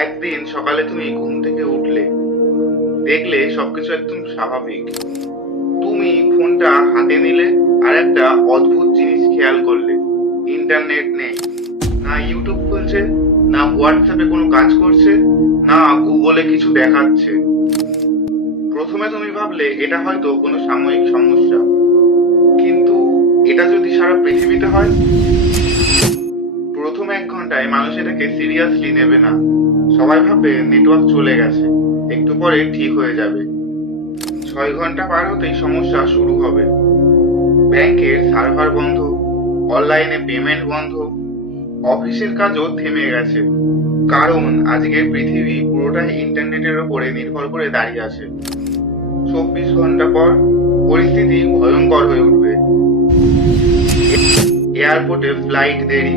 একদিন সকালে তুমি ঘুম থেকে উঠলে, দেখলে সবকিছু একদম স্বাভাবিক। তুমি ফোনটা হাতে নিলে আর একটা অদ্ভুত জিনিস খেয়াল করলে। ইন্টারনেট নেই, না ইউটিউব খুলছে, না হোয়াটসঅ্যাপে কোনো কাজ করছে, না গুগলে কিছু দেখাচ্ছে। প্রথমে তুমি ভাবলে এটা হয়তো কোনো সাময়িক সমস্যা, কিন্তু এটা যদি সারা পৃথিবীতে হয়? প্রথম 1 ঘন্টায় মানুষ এটাকে সিরিয়াসলি নেবে না। সবাই ভাববে নেটওয়ার্ক চলে গেছে, একটু পরে ঠিক হয়ে যাবে। 6 ঘন্টা পার হতেই সমস্যা শুরু হবে। ব্যাংকের সার্ভার বন্ধ, অনলাইনে পেমেন্ট বন্ধ, অফিসের কাজও থেমে গেছে। কারণ আজকের পৃথিবী পুরোটাই ইন্টারনেটের উপরে নির্ভর করে দাঁড়িয়ে আছে। 24 ঘন্টা পর পরিস্থিতি ভয়ঙ্কর হয়ে উঠবে। এয়ারপোর্টে ফ্লাইট দেরি,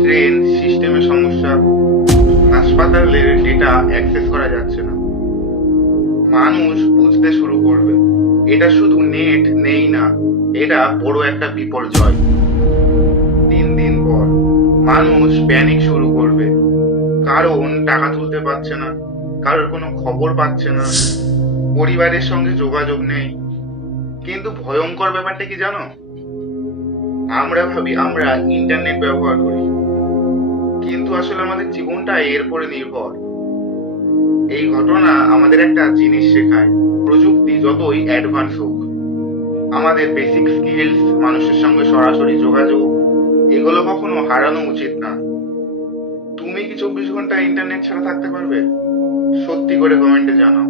ট্রেন সিস্টেমে সমস্যা, হাসপাতালের ডেটা অ্যাক্সেস করা যাচ্ছে না। মানুষ বুঝতে শুরু করবে এটা শুধু নেট নেই না, এটা বড় একটা বিপর্যয়। 3 দিন পর মানুষ প্যানিক শুরু করবে, কারণ টাকা তুলতে পারছে না, কারোর কোনো খবর পাচ্ছে না, পরিবারের সঙ্গে যোগাযোগ নেই। কিন্তু ভয়ঙ্কর ব্যাপারটা কি জানো? আমরা ভাবি আমরা ইন্টারনেট ব্যবহার করি, কিন্তু আসলে আমাদের জীবনটা এর উপরে নির্ভর। এই ঘটনা আমাদের একটা জিনিস শেখায়, প্রযুক্তি যতই অ্যাডভান্স হোক, আমাদের বেসিক স্কিলস, মানুষের সঙ্গে সরাসরি যোগাযোগ, এগুলো কখনো হারানো উচিত না। তুমি কি 24 ঘন্টা ইন্টারনেট ছাড়া থাকতে পারবে? সত্যি করে কমেন্টে জানাও।